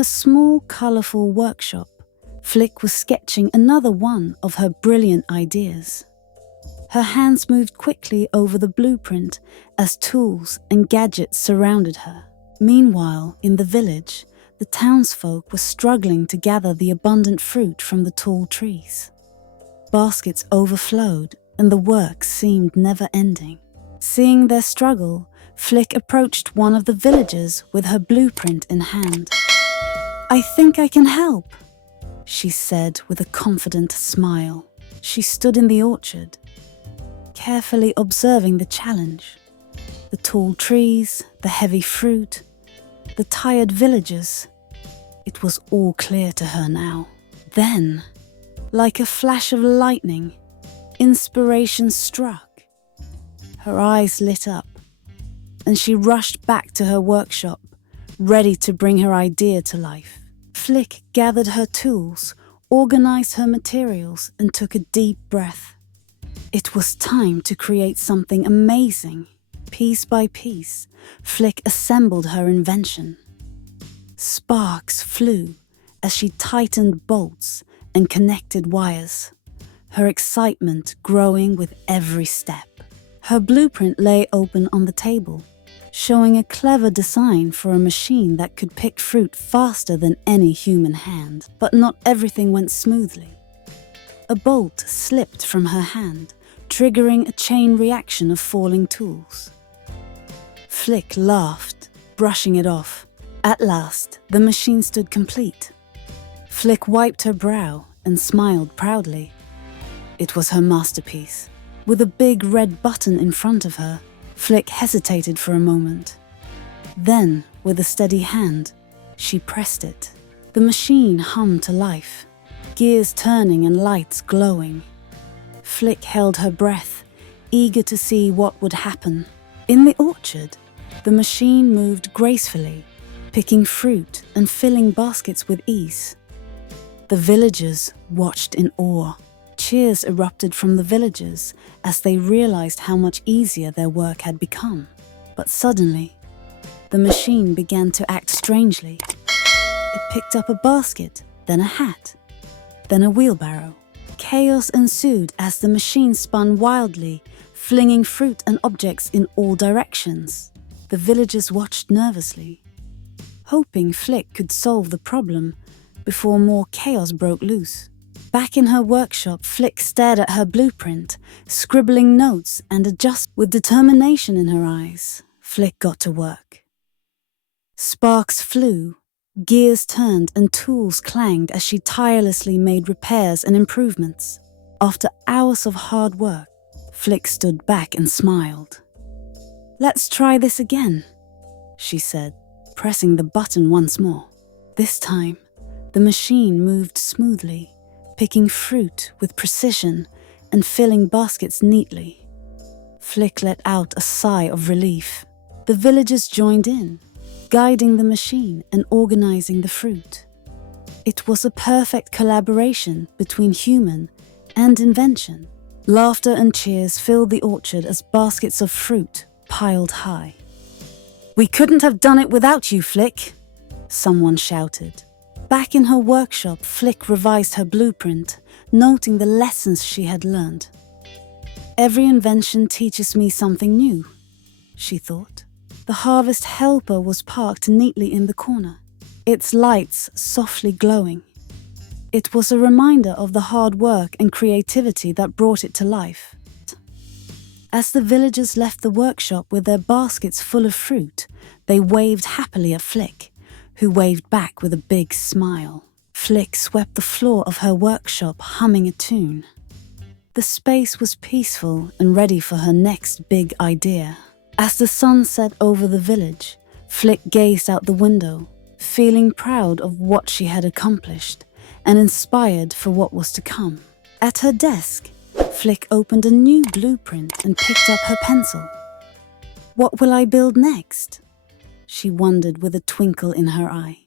her small, colourful workshop, Flick was sketching another one of her brilliant ideas. Her hands moved quickly over the blueprint as tools and gadgets surrounded her. Meanwhile, in the village, the townsfolk were struggling to gather the abundant fruit from the tall trees. Baskets overflowed, and the work seemed never-ending. Seeing their struggle, Flick approached one of the villagers with her blueprint in hand. "I think I can help," she said with a confident smile. She stood in the orchard, carefully observing the challenge. The tall trees, the heavy fruit, the tired villagers. It was all clear to her now. Then, like a flash of lightning, inspiration struck. Her eyes lit up, and she rushed back to her workshop, ready to bring her idea to life. Flick gathered her tools, organized her materials, and took a deep breath. It was time to create something amazing. Piece by piece, Flick assembled her invention. Sparks flew as she tightened bolts and connected wires, her excitement growing with every step. Her blueprint lay open on the table, showing a clever design for a machine that could pick fruit faster than any human hand. But not everything went smoothly. A bolt slipped from her hand, triggering a chain reaction of falling tools. Flick laughed, brushing it off. At last, the machine stood complete. Flick wiped her brow and smiled proudly. It was her masterpiece. With a big red button in front of her, Flick hesitated for a moment. Then, with a steady hand, she pressed it. The machine hummed to life, gears turning and lights glowing. Flick held her breath, eager to see what would happen. In the orchard, the machine moved gracefully, picking fruit and filling baskets with ease. The villagers watched in awe. Cheers erupted from the villagers as they realized how much easier their work had become. But suddenly, the machine began to act strangely. It picked up a basket, then a hat, then a wheelbarrow. Chaos ensued as the machine spun wildly, flinging fruit and objects in all directions. The villagers watched nervously, hoping Flick could solve the problem before more chaos broke loose. Back in her workshop, Flick stared at her blueprint, scribbling notes and adjusting. With determination in her eyes, Flick got to work. Sparks flew, gears turned and tools clanged as she tirelessly made repairs and improvements. After hours of hard work, Flick stood back and smiled. "Let's try this again," she said, pressing the button once more. This time, the machine moved smoothly, picking fruit with precision and filling baskets neatly. Flick let out a sigh of relief. The villagers joined in, guiding the machine and organizing the fruit. It was a perfect collaboration between human and invention. Laughter and cheers filled the orchard as baskets of fruit piled high. "We couldn't have done it without you, Flick," someone shouted. Back in her workshop, Flick revised her blueprint, noting the lessons she had learned. "Every invention teaches me something new," she thought. The harvest helper was parked neatly in the corner, its lights softly glowing. It was a reminder of the hard work and creativity that brought it to life. As the villagers left the workshop with their baskets full of fruit, they waved happily at Flick, who waved back with a big smile. Flick swept the floor of her workshop, humming a tune. The space was peaceful and ready for her next big idea. As the sun set over the village, Flick gazed out the window, feeling proud of what she had accomplished and inspired for what was to come. At her desk, Flick opened a new blueprint and picked up her pencil. "What will I build next?" she wondered with a twinkle in her eye.